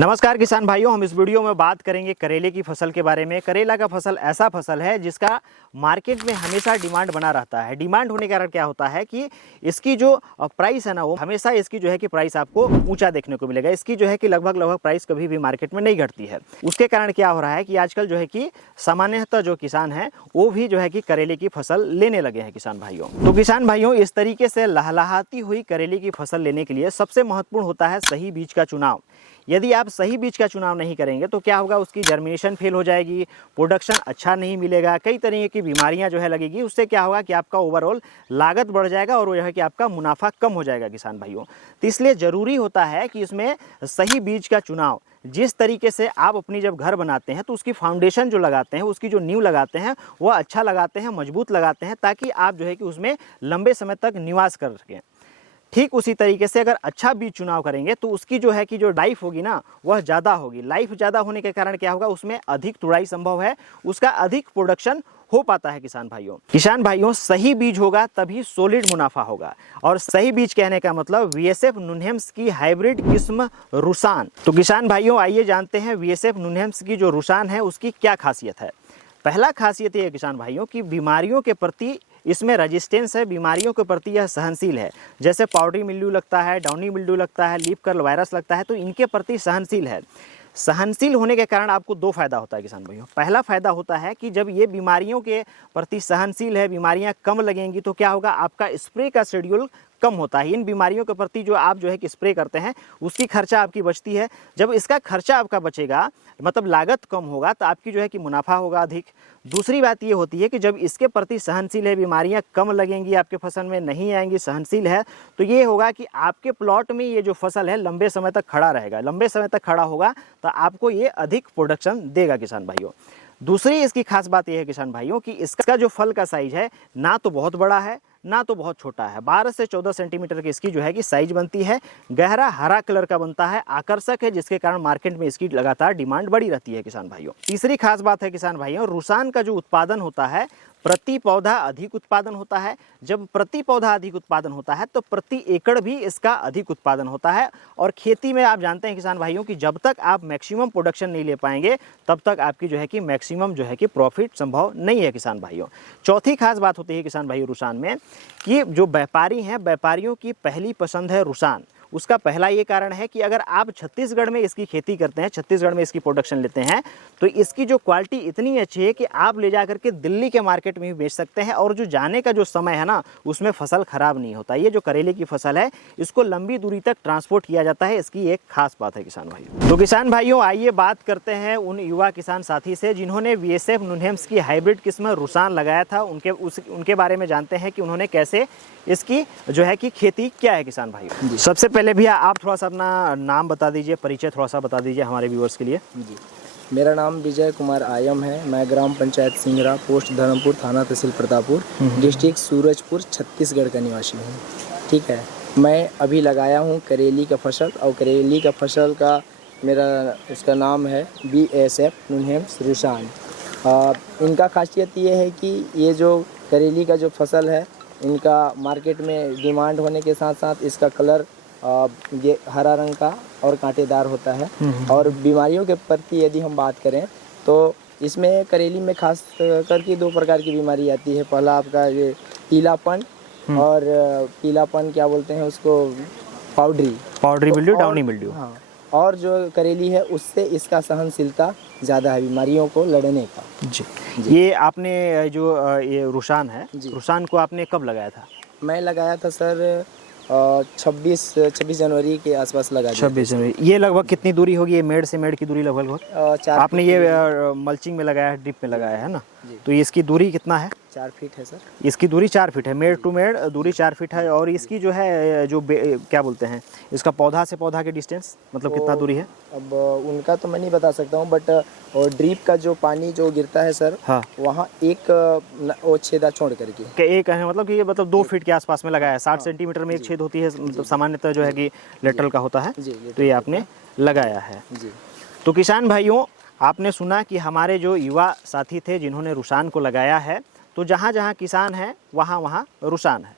नमस्कार किसान भाइयों, हम इस वीडियो में बात करेंगे करेले की फसल के बारे में। करेला का फसल ऐसा फसल है जिसका मार्केट में हमेशा डिमांड बना रहता है। डिमांड होने के कारण क्या होता है कि इसकी जो प्राइस है ना, वो हमेशा इसकी जो है कि प्राइस आपको ऊंचा देखने को मिलेगा। इसकी जो है कि लगभग प्राइस कभी भी मार्केट में नहीं घटती है। उसके कारण क्या हो रहा है कि आजकल जो है कि सामान्यतः जो किसान हैं वो भी जो है कि करेले की फसल लेने लगे हैं किसान भाइयों। तो किसान भाइयों, इस तरीके से लहलहाती हुई करेले की फसल लेने के लिए सबसे महत्वपूर्ण होता है सही बीज का चुनाव। यदि आप सही बीज का चुनाव नहीं करेंगे तो क्या होगा, उसकी जर्मिनेशन फेल हो जाएगी, प्रोडक्शन अच्छा नहीं मिलेगा, कई तरह की बीमारियां जो है लगेगी। उससे क्या होगा कि आपका ओवरऑल लागत बढ़ जाएगा और वो यह है कि आपका मुनाफा कम हो जाएगा किसान भाइयों। तो इसलिए ज़रूरी होता है कि इसमें सही बीज का चुनाव, जिस तरीके से आप अपनी जब घर बनाते हैं तो उसकी फाउंडेशन जो लगाते हैं, उसकी जो नींव लगाते हैं वो अच्छा लगाते हैं, मजबूत लगाते हैं, ताकि आप जो है कि उसमें लंबे समय तक निवास कर सकें। ठीक उसी तरीके से अगर अच्छा बीज चुनाव करेंगे तो उसकी जो है कि जो लाइफ होगी ना, वह ज़्यादा होगी। लाइफ ज़्यादा होने के कारण क्या होगा, उसमें अधिक तुड़ाई संभव है, उसका अधिक प्रोडक्शन हो पाता है किसान भाइयों सही बीज होगा तभी सॉलिड मुनाफा होगा। और सही बीज कहने का मतलब वीएसएफ नुनहेम्स की हाइब्रिड किस्म रुसान। तो किसान भाइयों, आइए जानते हैं वीएसएफ नुनहेम्स की जो रुसान है उसकी क्या खासियत है। पहला खासियत ये है किसान भाइयों कि बीमारियों के प्रति इसमें रेजिस्टेंस है, बीमारियों के प्रति यह सहनशील है। जैसे पाउडरी मिल्ड्यू लगता है, डाउनी मिल्ड्यू लगता है, लीफ कर्ल वायरस लगता है, तो इनके प्रति सहनशील है। सहनशील होने के कारण आपको दो फायदा होता है किसान भाइयों। पहला फायदा होता है कि जब ये बीमारियों के प्रति सहनशील है, बीमारियां कम लगेंगी, तो क्या होगा, आपका स्प्रे का शेड्यूल कम होता है। इन बीमारियों के प्रति जो आप जो है कि स्प्रे करते हैं उसकी खर्चा आपकी बचती है। जब इसका खर्चा आपका बचेगा, मतलब लागत कम होगा, तो आपकी जो है कि मुनाफा होगा अधिक। दूसरी बात ये होती है कि जब इसके प्रति सहनशील है, बीमारियां कम लगेंगी, आपके फसल में नहीं आएंगी, सहनशील है, तो ये होगा कि आपके प्लॉट में ये जो फसल है लंबे समय तक खड़ा रहेगा। लंबे समय तक खड़ा होगा तो आपको ये अधिक प्रोडक्शन देगा किसान भाइयों। दूसरी इसकी खास बात यह है किसान भाइयों कि इसका जो फल का साइज है ना तो बहुत बड़ा है ना तो बहुत छोटा है। 12 से 14 सेंटीमीटर की इसकी जो है कि साइज बनती है। गहरा हरा कलर का बनता है, आकर्षक है, जिसके कारण मार्केट में इसकी लगातार डिमांड बढ़ी रहती है किसान भाइयों। तीसरी खास बात है किसान भाइयों, रुसान का जो उत्पादन होता है प्रति पौधा अधिक उत्पादन होता है। जब प्रति पौधा अधिक उत्पादन होता है तो प्रति एकड़ भी इसका अधिक उत्पादन होता है। और खेती में आप जानते हैं किसान भाइयों कि जब तक आप मैक्सिमम प्रोडक्शन नहीं ले पाएंगे तब तक आपकी जो है कि मैक्सिमम जो है कि प्रॉफिट संभव नहीं है किसान भाइयों। चौथी खास बात होती है किसान भाइयों रुसान में कि जो व्यापारी हैं, व्यापारियों की पहली पसंद है रुसान। उसका पहला ये कारण है कि अगर आप छत्तीसगढ़ में इसकी खेती करते हैं, छत्तीसगढ़ में इसकी प्रोडक्शन लेते हैं, तो इसकी जो क्वालिटी इतनी अच्छी है कि आप ले जा करके दिल्ली के मार्केट में भी बेच सकते हैं। और जो जाने का जो समय है ना, उसमें फसल खराब नहीं होता। ये जो करेले की फसल है इसको लंबी दूरी तक ट्रांसपोर्ट किया जाता है, इसकी एक खास बात है किसान भाइयों। तो किसान भाइयों, आइए बात करते हैं उन युवा किसान साथी से जिन्होंने वीएसएफ नुनहेम्स की हाइब्रिड किस्म रुसान लगाया था। उनके बारे में जानते हैं कि उन्होंने कैसे इसकी जो है कि खेती क्या है किसान भाइयों। सबसे पहले भैया आप थोड़ा सा अपना नाम बता दीजिए, परिचय थोड़ा सा बता दीजिए हमारे व्यूअर्स के लिए। जी, मेरा नाम विजय कुमार आयम है। मैं ग्राम पंचायत सिंगरा, पोस्ट धर्मपुर, थाना तहसील प्रतापपुर, डिस्ट्रिक्ट सूरजपुर, छत्तीसगढ़ का निवासी हूँ। ठीक है, मैं अभी लगाया हूँ करेली का फसल, और करेली का फसल का उसका नाम है वीएसएफ नुनहेम्स रुसान। इनका खासियत ये है कि ये जो करेली का जो फसल है, इनका मार्केट में डिमांड होने के साथ साथ इसका कलर ये हरा रंग का और कांटेदार होता है। और बीमारियों के प्रति यदि हम बात करें तो इसमें करेली में खास करके दो प्रकार की बीमारी आती है। पहला आपका ये पीलापन, और पीलापन क्या बोलते हैं उसको, पाउडरी मिल्ड्यू, डाउनी मिल्ड्यू। हाँ, और जो करेली है उससे इसका सहनशीलता ज़्यादा है बीमारियों को लड़ने का। जी, ये आपने जो ये रुसान है, रुसान को आपने कब लगाया था? मैं लगाया था सर 26 जनवरी के आसपास लगा दिया। 26 जनवरी। ये लगभग कितनी दूरी होगी, ये मेड़ से मेड़ की दूरी लगभग? आपने ये मल्चिंग में लगाया है, ड्रिप में लगाया है ना, तो इसकी दूरी कितना है? 4 फीट है सर। इसकी दूरी 4 फीट है, मेड़ टू मेड़ दूरी 4 फीट है। और इसकी जो है जो क्या बोलते हैं, इसका पौधा से पौधा के डिस्टेंस मतलब कितना दूरी है? अब उनका तो मैं नहीं बता सकता हूँ, बट और ड्रिप का जो पानी जो गिरता है सर, हाँ, वहाँ एक वो छेदा छोड़ करके एक है, मतलब कि ये मतलब 2 फीट के आसपास में लगाया है। 60 सेंटीमीटर में एक छेद होती है, मतलब सामान्यतः जो है कि लेटरल का होता है, तो ये आपने लगाया है। तो किसान भाइयों, आपने सुना कि हमारे जो युवा साथी थे जिन्होंने रुसान को लगाया है, तो जहाँ जहाँ किसान है वहाँ वहाँ रुसान है।